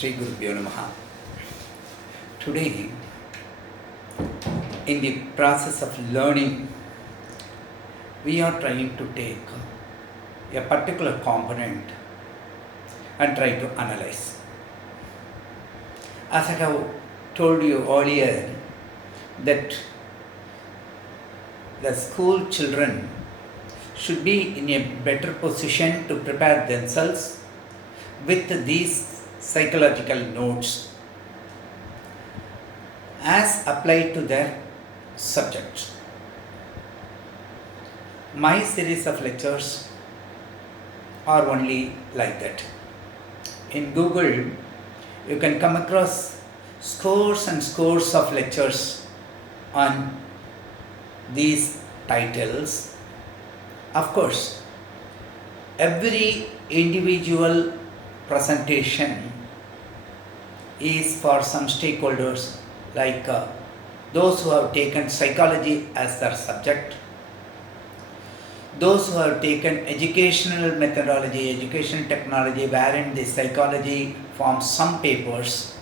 Sri Gurubhyo Namaha. Today, in the process of learning, we are trying to take a particular component and try to analyze. As I have told you earlier, that the school children should be in a better position to prepare themselves with these psychological notes as applied to their subject. My series of lectures are only like that. In Google, you can come across scores and scores of lectures on these titles. Of course, every individual presentation is for some stakeholders, like those who have taken psychology as their subject, those who have taken educational methodology, educational technology, wherein the psychology forms some papers,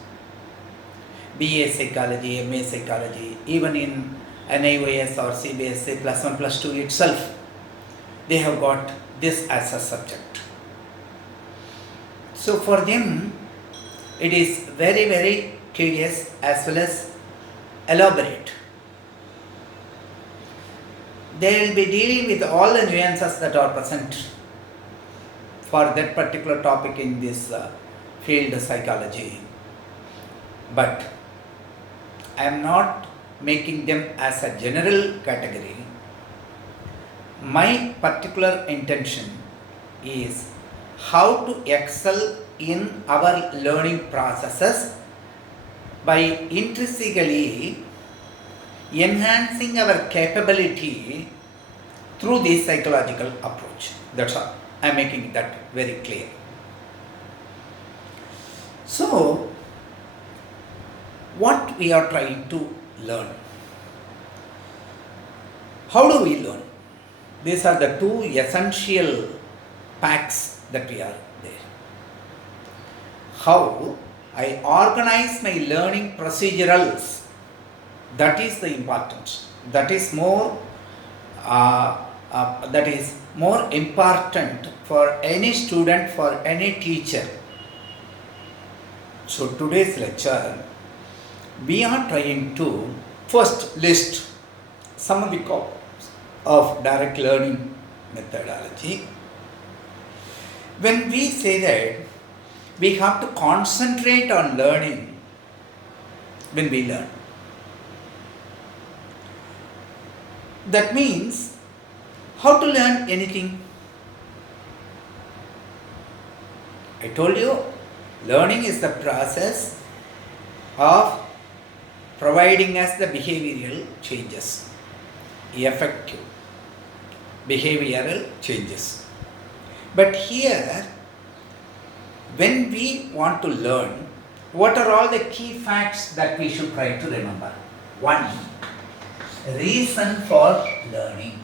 BA psychology, MA psychology, even in NIOS or CBSE plus 1 plus 2 itself, they have got this as a subject. So for them, it is very, very tedious as well as elaborate. They will be dealing with all the nuances that are present for that particular topic in this field of psychology. But I am not making them as a general category. My particular intention is how to excel in our learning processes by intrinsically enhancing our capability through this psychological approach. That's all. I am making that very clear. So, what we are trying to learn? How do we learn? These are the two essential packs that we are there. How I organize my learning procedurals, that is the importance. That is more important for any student, for any teacher. So today's lecture, we are trying to first list some of the concepts of direct learning methodology. When we say that we have to concentrate on learning when we learn, that means how to learn anything. I told you, learning is the process of providing us the behavioral changes, effective behavioral changes. But here, when we want to learn, what are all the key facts that we should try to remember? One, reason for learning.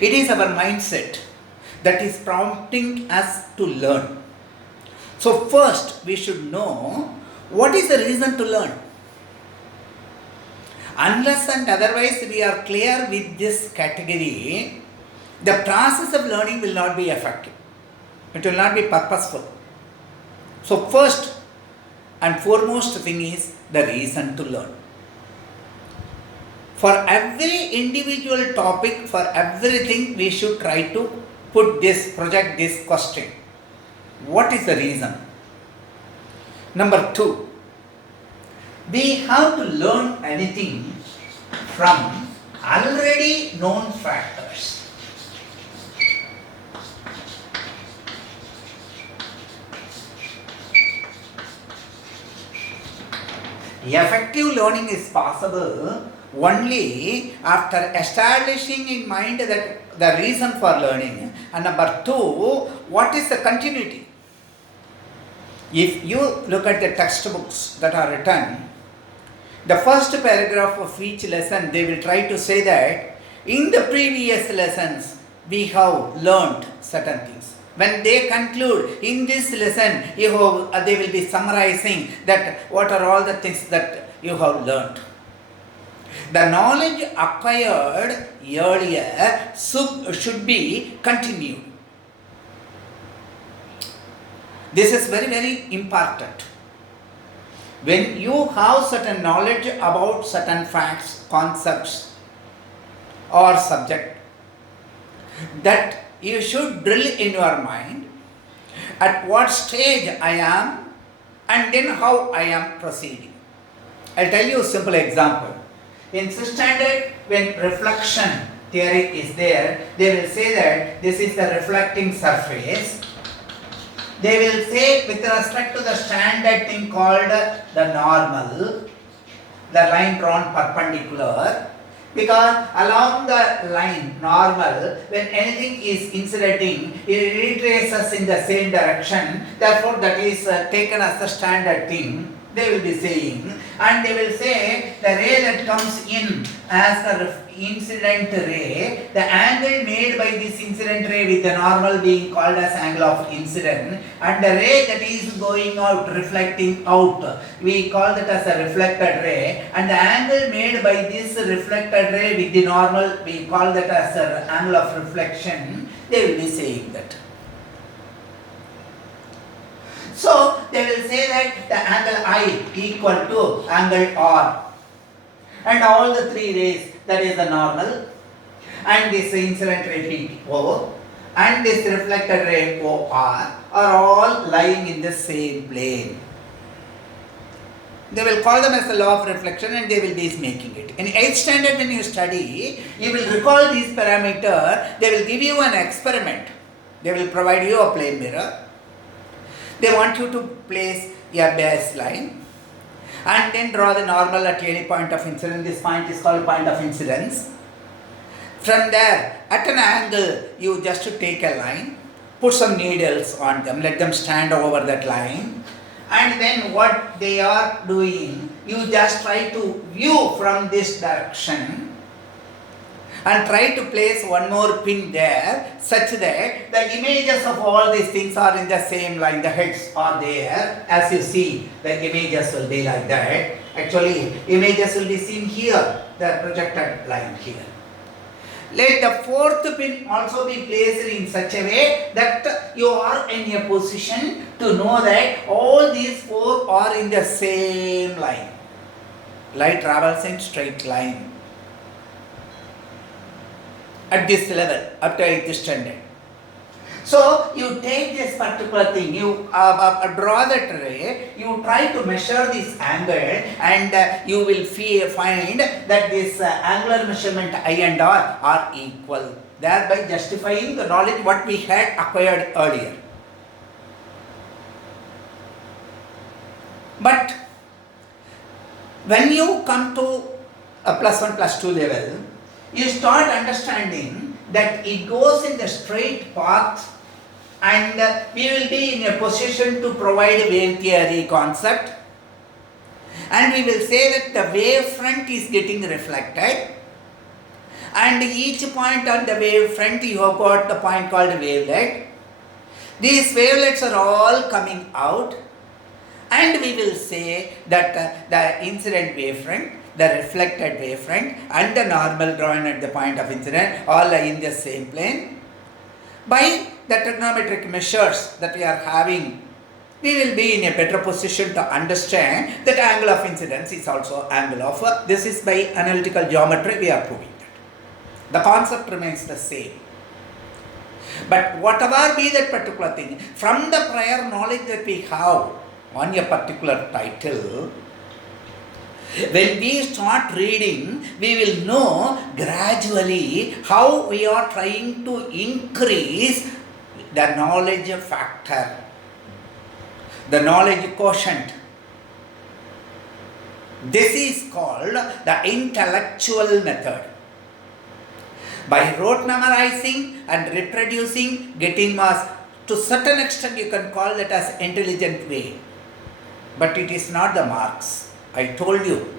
It is our mindset that is prompting us to learn. So first we should know what is the reason to learn. Unless and otherwise we are clear with this category, the process of learning will not be effective. It will not be purposeful. So first and foremost thing is the reason to learn. For every individual topic, for everything, we should try to project this question. What is the reason? Number two, we have to learn anything from already known factors. Effective learning is possible only after establishing in mind that the reason for learning, and number two, what is the continuity. If you look at the textbooks that are written, the first paragraph of each lesson, they will try to say that In the previous lessons, we have learnt certain things. When they conclude in this lesson, they will be summarizing that what are all the things that you have learnt. The knowledge acquired earlier should be continued. This is very, very important. When you have certain knowledge about certain facts, concepts, or subject, that you should drill in your mind at what stage I am and then how I am proceeding. I'll tell you a simple example. In 6th standard, when reflection theory is there, they will say that this is the reflecting surface. They will say with respect to the standard thing called the normal, the line drawn perpendicular, because along the line normal, when anything is incidentting, it retraces in the same direction, therefore that is taken as the standard thing, they will be saying, and they will say the ray that comes in as the incident ray, the angle made by this incident ray with the normal being called as angle of incident, and the ray that is going out, reflecting out, we call that as a reflected ray, and the angle made by this reflected ray with the normal, we call that as an angle of reflection. They will be saying that. So they will say that the angle I equal to angle R, and all the three rays, that is the normal, and this incident ray O, and this reflected ray OR, are all lying in the same plane. They will call them as the law of reflection, and they will be making it. In 8th standard, when you study, you will recall these parameters. They will give you an experiment. They will provide you a plane mirror. They want you to place a baseline and then draw the normal at any point of incidence. This point is called point of incidence. From there, at an angle, you just take a line, put some needles on them, let them stand over that line, and then what they are doing, you just try to view from this direction and try to place one more pin there such that the images of all these things are in the same line, the heads are there. As you see, the images will be like that. Actually, images will be seen here, the projected line here. Let the fourth pin also be placed in such a way that you are in a position to know that all these four are in the same line. Light travels in straight line. At this level, up to 8th standard. So, you take this particular thing, you draw that ray, you try to measure this angle, and you will find that this angular measurement I and R are equal, thereby justifying the knowledge what we had acquired earlier. But when you come to a +1, +2 level, you start understanding that it goes in the straight path, and we will be in a position to provide a wave theory concept, and we will say that the wave front is getting reflected, and each point on the wave front you have got the point called wavelet. These wavelets are all coming out, and we will say that the incident wavefront, the reflected wavefront, and the normal drawn at the point of incident all are in the same plane. By the trigonometric measures that we are having, we will be in a better position to understand that angle of incidence is also angle of, this is by analytical geometry we are proving that. The concept remains the same. But whatever be that particular thing, from the prior knowledge that we have on a particular title, when we start reading, we will know gradually how we are trying to increase the knowledge factor, the knowledge quotient. This is called the intellectual method. By rote memorizing and reproducing, getting marks, to certain extent you can call that as intelligent way. But it is not the marks. I told you,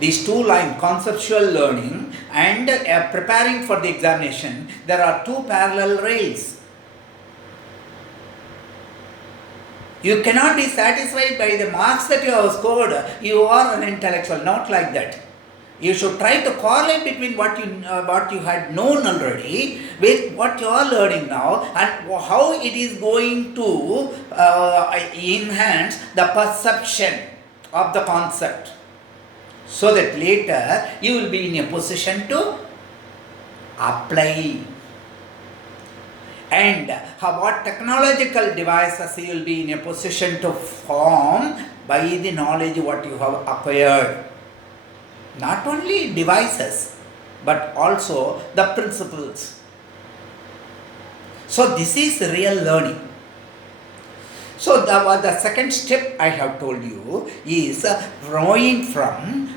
These two lines, conceptual learning and preparing for the examination, there are two parallel rails. You cannot be satisfied by the marks that you have scored. You are an intellectual, not like that. You should try to correlate between what you had known already with what you are learning now, and how it is going to enhance the perception of the concept, so that later you will be in a position to apply. And what technological devices you will be in a position to form by the knowledge what you have acquired. Not only devices, but also the principles. So this is real learning. So the second step I have told you is growing from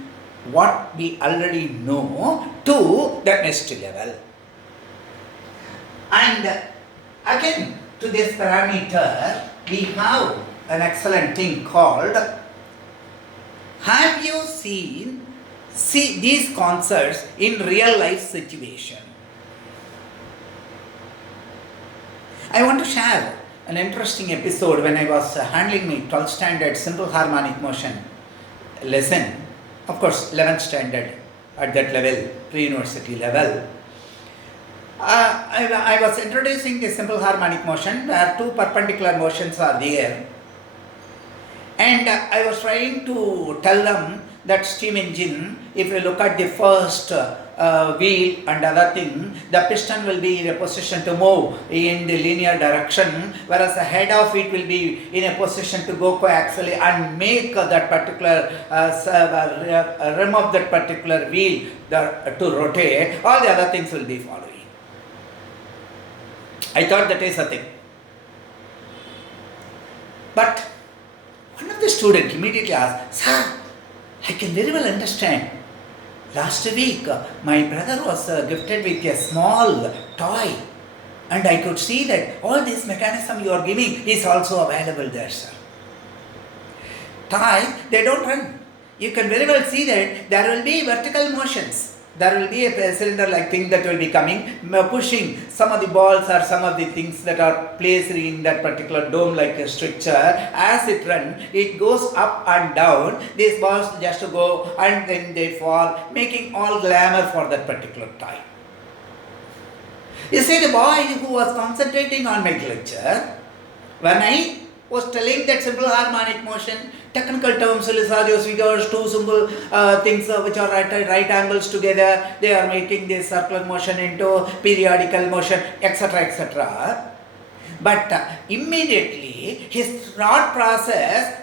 what we already know to the next level. And again, to this parameter, we have an excellent thing called, have you seen these concepts in real life situation? I want to share an interesting episode when I was handling my 12th standard simple harmonic motion lesson. Of course, 11th standard at that level, pre-university level. I was introducing the simple harmonic motion where two perpendicular motions are there, and I was trying to tell them that steam engine, if you look at the first wheel and other thing, the piston will be in a position to move in the linear direction, whereas the head of it will be in a position to go coaxially and make that particular rim of that particular wheel to rotate. All the other things will be following. I thought that is a thing. But one of the students immediately asked, "Sir, I can very well understand. Last week, my brother was gifted with a small toy, and I could see that all this mechanism you are giving is also available there, sir. Toys, they don't run. You can very well see that there will be vertical motions. There will be a cylinder-like thing that will be coming, pushing some of the balls or some of the things that are placed in that particular dome-like structure. As it runs, it goes up and down. These balls just go and then they fall, making all glamour for that particular toy." You see, the boy who was concentrating on my lecture, when I was telling that simple harmonic motion, technical terms, Lissajos figures, two simple things which are right angles together, they are making this circular motion into periodical motion, etc., etc. But immediately his thought process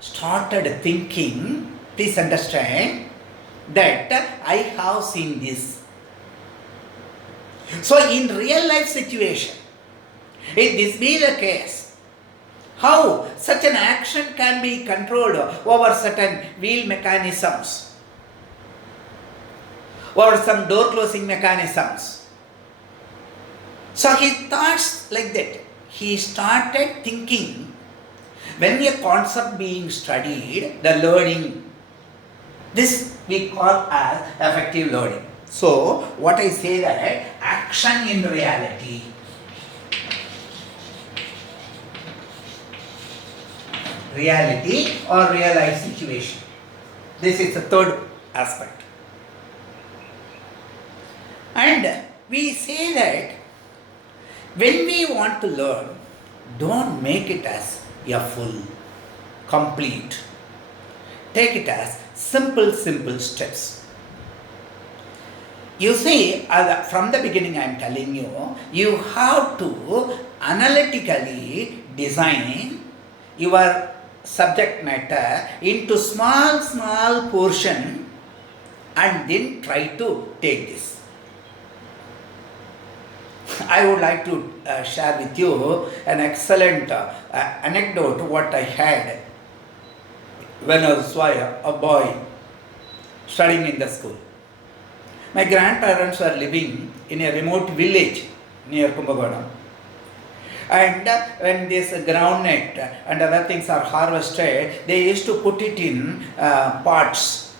started thinking, please understand, that I have seen this. So in real life situation, if this be the case, how such an action can be controlled over certain wheel mechanisms, or some door closing mechanisms. So he thoughts like that. He started thinking, when a concept being studied, the learning, this we call as effective learning. So what I say that action in reality. Reality or real life situation. This is the third aspect. And we say that when we want to learn, don't make it as a full, complete. Take it as simple steps. You see, from the beginning I am telling you, you have to analytically design your subject matter into small portion and then try to take this. I would like to share with you an excellent anecdote what I had when I was a boy studying in the school. My grandparents were living in a remote village near Kumbakonam. And when this groundnut and other things are harvested, they used to put it in pots.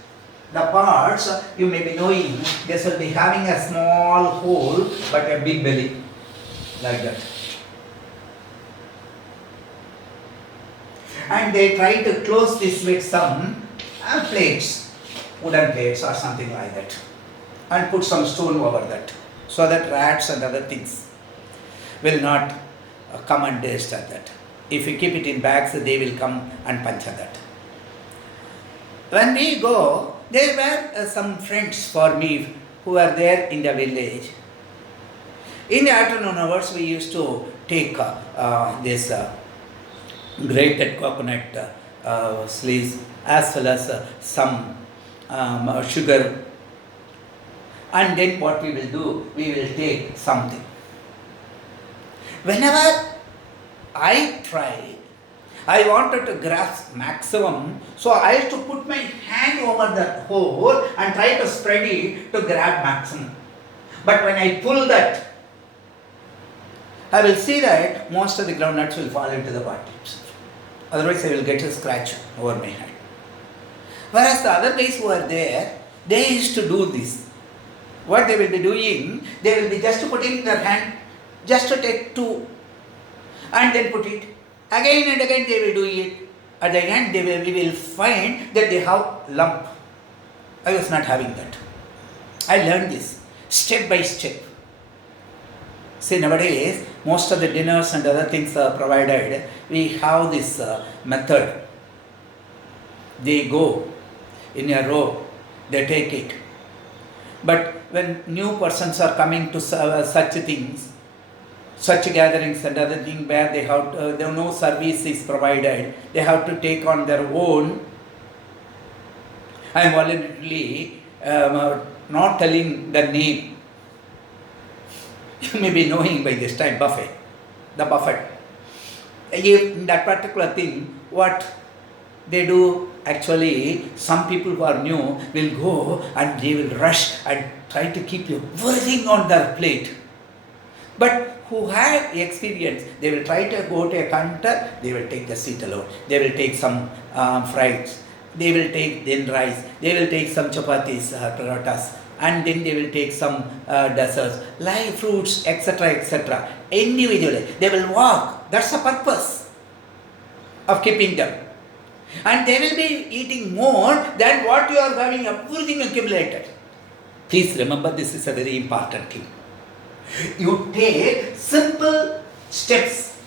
The parts you may be knowing, this will be having a small hole but a big belly, like that. And they try to close this with some plates, wooden plates or something like that, and put some stone over that, so that rats and other things will not come and disturb that. If you keep it in bags, they will come and puncture that. When we go, there were some friends for me who were there in the village. In the afternoon hours, we used to take this grated coconut sleeves, as well as some sugar, and then what we will do, we will take something. Whenever I try, I wanted to grasp maximum, so I used to put my hand over that hole and try to spread it to grab maximum. But when I pull that, I will see that most of the groundnuts will fall into the water. Otherwise, I will get a scratch over my hand. Whereas the other guys who are there, they used to do this. What they will be doing, they will be just putting their hand, just to take two, and then put it. Again and again they will do it. At the end, we will find that they have lump. I was not having that. I learned this step by step. See, nowadays, most of the dinners and other things are provided. We have this method. They go in a row, they take it. But when new persons are coming to such things, such gatherings and other things where they have there no service is provided, they have to take on their own. I am voluntarily not telling the name. You may be knowing by this time, buffet. The buffet. In that particular thing, what they do, actually, some people who are new will go and they will rush and try to keep everything on their plate. But who have experience, they will try to go to a counter, they will take the seat alone. They will take some fries, they will take then rice, they will take some chapatis, parathas, and then they will take some desserts, live fruits, etc., etc. Individually, they will walk. That's the purpose of keeping them. And they will be eating more than what you are having, everything accumulated. Please remember, this is a very important thing. You take simple steps.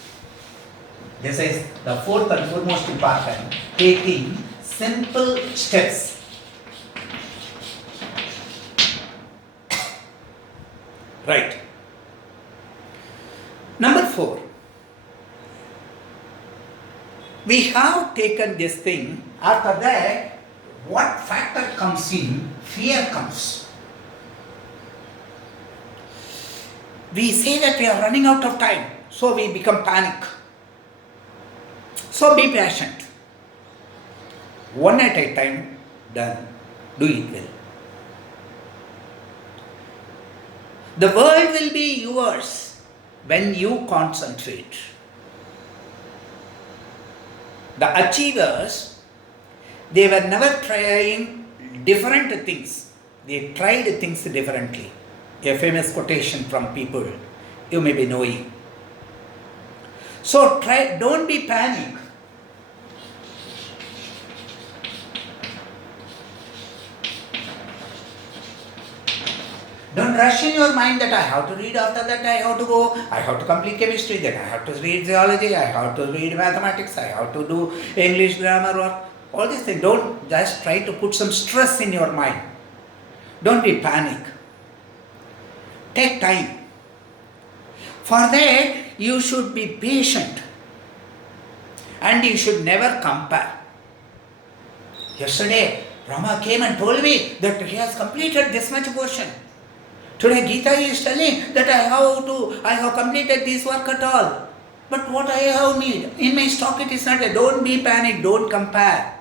This is the fourth and foremost important. Taking simple steps. Right. Number 4. We have taken this thing. After that, what factor comes in? Fear comes. We say that we are running out of time, so we become panic. So be patient. One at a time, done. Do it well. The world will be yours when you concentrate. The achievers, they were never trying different things. They tried things differently. A famous quotation from people you may be knowing. So don't be panic. Don't rush in your mind that I have to read, after that I have to go, I have to complete chemistry, then I have to read zoology, I have to read mathematics, I have to do English grammar, or all these things. Don't just try to put some stress in your mind. Don't be panic. Take time. For that, you should be patient. And you should never compare. Yesterday, Rama came and told me that he has completed this much portion. Today, Gita is telling that I have completed this work at all. But what I have made, in my stock it is not. Don't be panic, don't compare.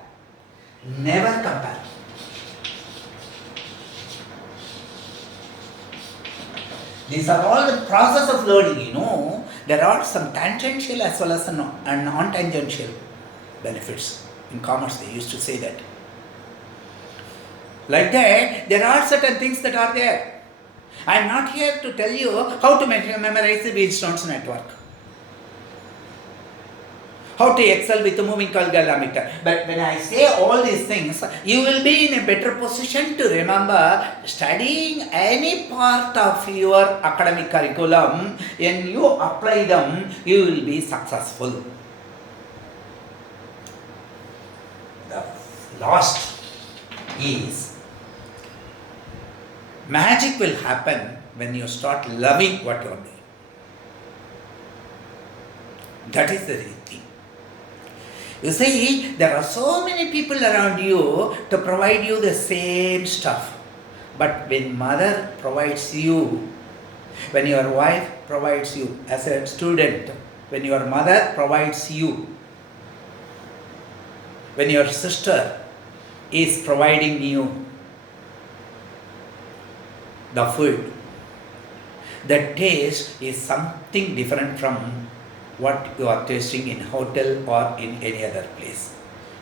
Never compare. These are all the process of learning, There are some tangential as well as non-tangential benefits. In commerce, they used to say that. Like that, there are certain things that are there. I am not here to tell you how to memorize the Wheatstone's network, how to excel with the moving calorimeter. But when I say all these things, you will be in a better position to remember studying any part of your academic curriculum. When you apply them, you will be successful. The last is magic will happen when you start loving what you are doing. That is the real thing. You see, there are so many people around you to provide you the same stuff. But when mother provides you, when your wife provides you as a student, when your mother provides you, when your sister is providing you the food, the taste is something different from what you are tasting in hotel or in any other place,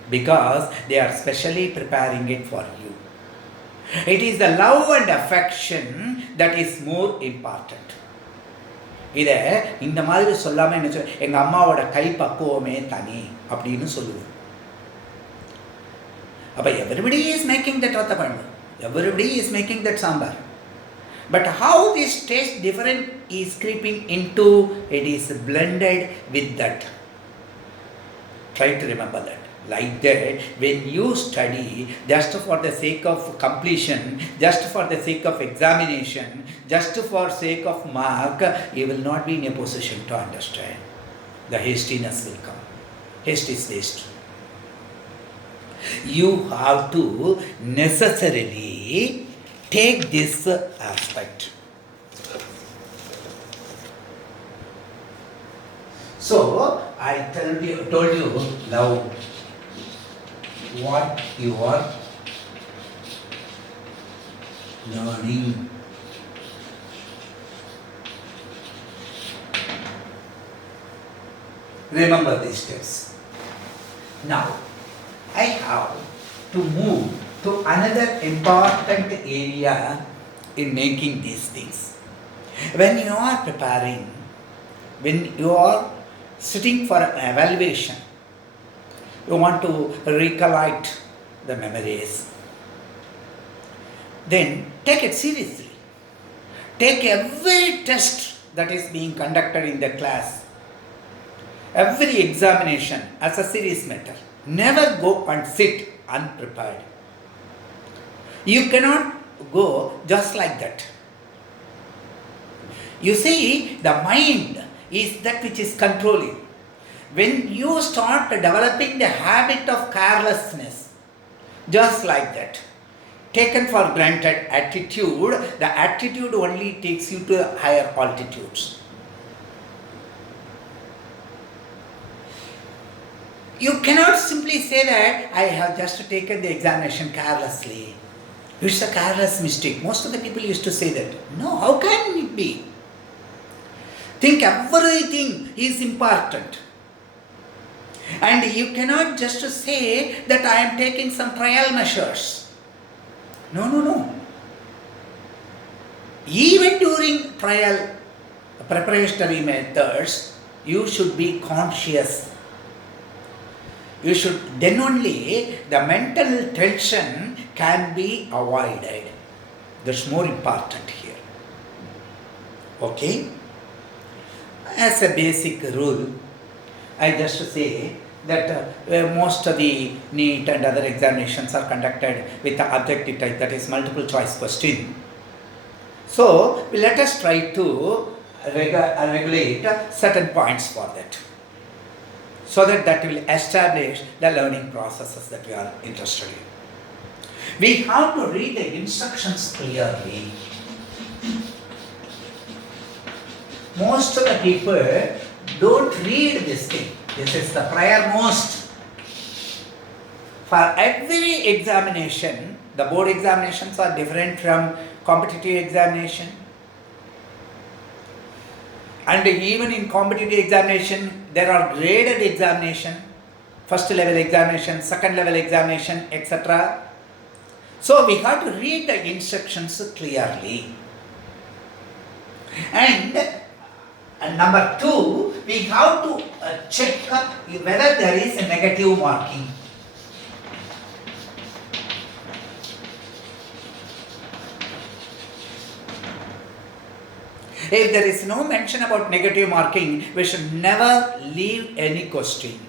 because they are specially preparing it for you. It is the love and affection that is more important. இதை இந்த மாதிரி சொல்லாமல் என்ன சொல், எங்கள் அம்மாவோட கை பக்குவமே தனி அப்படின்னு சொல்லுவேன். அப்போ everybody is making that ரத்தப்பண்ணு, everybody is making that sambar. But how this taste different is creeping into, it is blended with that. Try to remember that. Like that, when you study just for the sake of completion, just for the sake of examination, just for sake of mark, you will not be in a position to understand. The hastiness will come. Haste is waste. You have to necessarily take this aspect. So, I told you now what you are learning. Remember these steps. Now, I have to move to another important area in making these things. When you are preparing, when you are sitting for an evaluation, you want to recollect the memories, then take it seriously. Take every test that is being conducted in the class, every examination as a serious matter. Never go and sit unprepared. You cannot go just like that. You see, the mind is that which is controlling. When you start developing the habit of carelessness, just like that, taken for granted attitude, the attitude only takes you to higher altitudes. You cannot simply say that I have just taken the examination carelessly. It's a careless mistake. Most of the people used to say that. No, how can it be? Think everything is important. And you cannot just say that I am taking some trial measures. No. Even during trial preparatory methods, you should be conscious. You should, then only the mental tension can be avoided. That's more important here. Okay? As a basic rule, I just say that most of the NEET and other examinations are conducted with the objective type, that is multiple choice question. So, let us try to regulate certain points for that, so that will establish the learning processes that we are interested in. We have to read the instructions clearly. Most of the people don't read this thing. This is the prior most. For every examination, the board examinations are different from competitive examination. And even in competitive examination, there are graded examination, first level examination, second level examination, etc. So we have to read the instructions clearly. And number 2, we have to check whether there is a negative marking. If there is no mention about negative marking, we should never leave any question.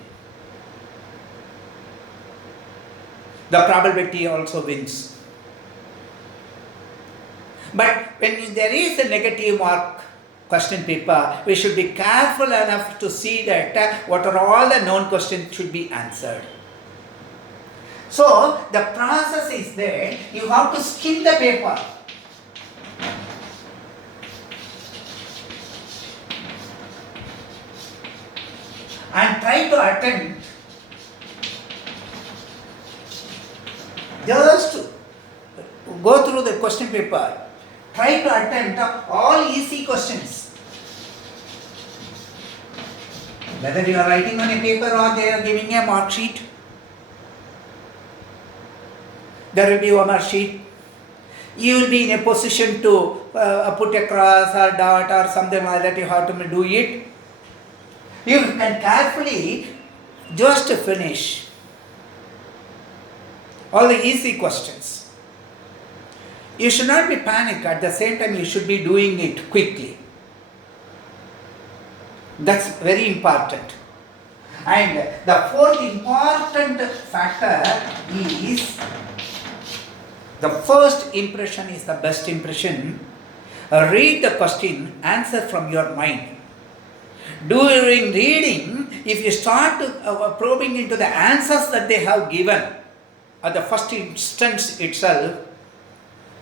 The probability also wins. But when there is a negative mark question paper, we should be careful enough to see that what are all the known questions should be answered. So the process is there. You have to skim the paper. And try to attempt just go through the question paper. Try to attempt all easy questions. Whether you are writing on a paper or they are giving a mark sheet, there will be one mark sheet. You will be in a position to put a cross or dot or something like that. You have to do it. You can carefully just finish all the easy questions. You should not be panicked. At the same time, you should be doing it quickly. That's very important. And the 4th important factor is the first impression is the best impression. Read the question, answer from your mind. During reading, if you start probing into the answers that they have given at the first instance itself,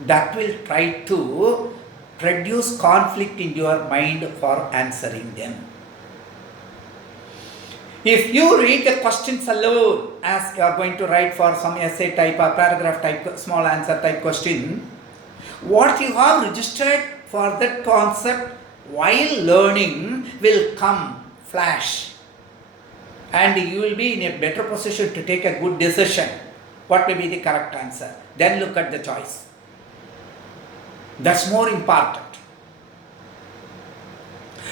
that will try to produce conflict in your mind for answering them. If you read the questions alone, as you are going to write for some essay type or paragraph type, small answer type question, what you have registered for that concept while learning will come flash, and you will be in a better position to take a good decision. What may be the correct answer? Then look at the choice. That's more important.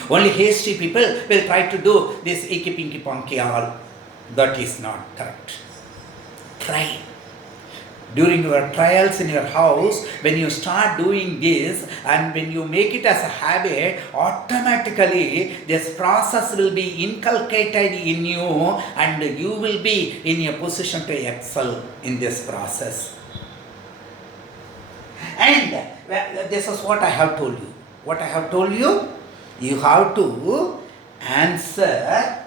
Only hasty people will try to do this icky pinky ponky all. That is not correct. Try. During your trials in your house, when you start doing this and when you make it as a habit, automatically this process will be inculcated in you and you will be in a position to excel in this process. And this is what I have told you. What I have told you, you have to answer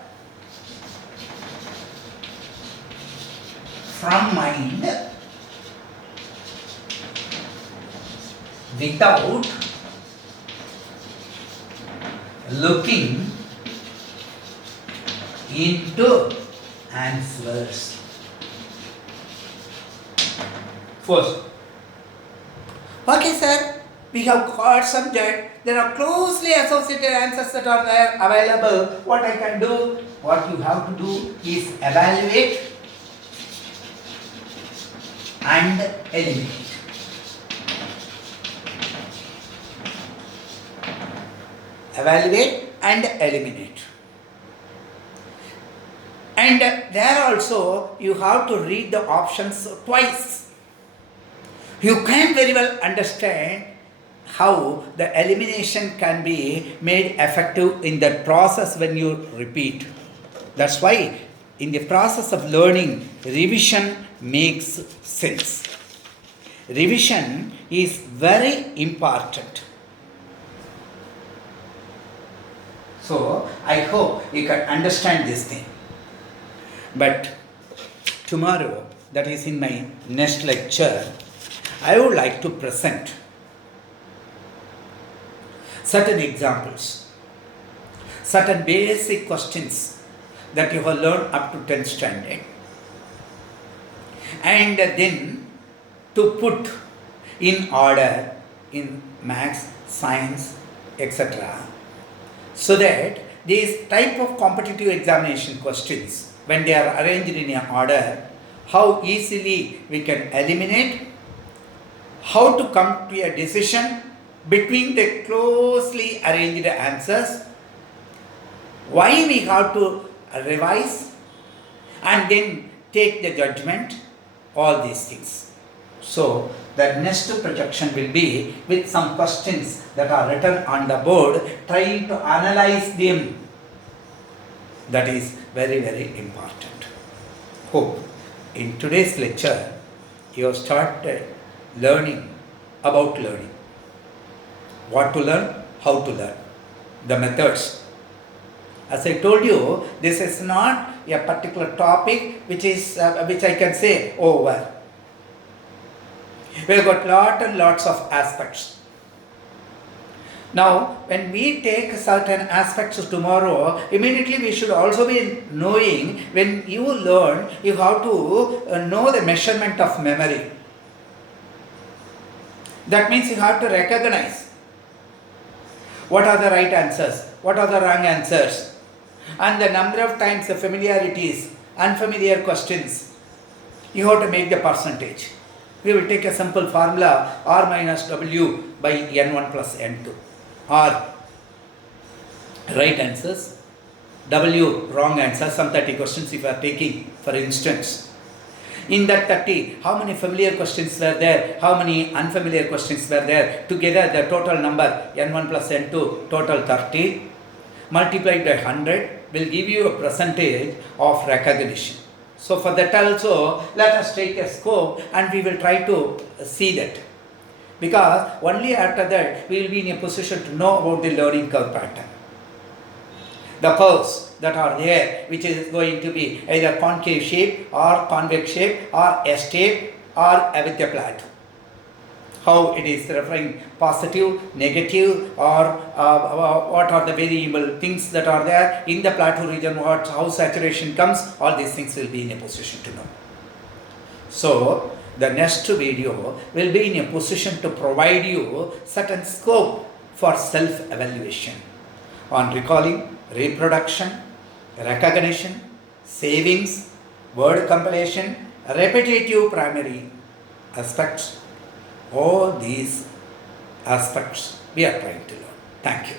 from mind without looking into answers. First, okay sir, we have got subject, there are closely associated answers that are there available. What I can do, what you have to do is evaluate and eliminate. Evaluate and eliminate. And there also you have to read the options twice. You can very well understand how the elimination can be made effective in that process when you repeat. That's why in the process of learning, revision makes sense. Revision is very important. So, I hope you can understand this thing. But tomorrow, that is in my next lecture, I would like to present certain examples, certain basic questions that you have learned up to 10th standard, and then to put in order in maths, science, etc. So that these type of competitive examination questions, when they are arranged in an order, how easily we can eliminate how to come to a decision between the closely arranged answers, why we have to revise and then take the judgment, all these things. So the next projection will be with some questions that are written on the board, trying to analyze them. That is very, very important. Hope in today's lecture you have started learning about learning. What to learn, how to learn, the methods. As I told you, this is not a particular topic which I can say over. We have got lot and lots of aspects. Now, when we take certain aspects tomorrow, immediately we should also be knowing, when you learn, you have to know the measurement of memory. That means you have to recognize what are the right answers, what are the wrong answers, and the number of times the familiarities, unfamiliar questions. You have to make the percentage. We will take a simple formula, R minus W by N1 plus N2. R, right answers, W, wrong answers, some 30 questions if you are taking, for instance. In that 30, how many familiar questions were there, how many unfamiliar questions were there? Together the total number, N1 plus N2, total 30, multiplied by 100 will give you a percentage of recognition. So for that also, let us take a scope and we will try to see that. Because only after that we will be in a position to know about the learning curve pattern. The curves that are there, which is going to be either concave shape or convex shape or S shape or with a plateau. How it is referring positive, negative, or what are the variable things that are there in the plateau region, how saturation comes, all these things will be in a position to know. So the next video will be in a position to provide you certain scope for self-evaluation on recalling, reproduction, recognition, savings, word compilation, repetitive primary aspects. All these aspects we are trying to learn. Thank you.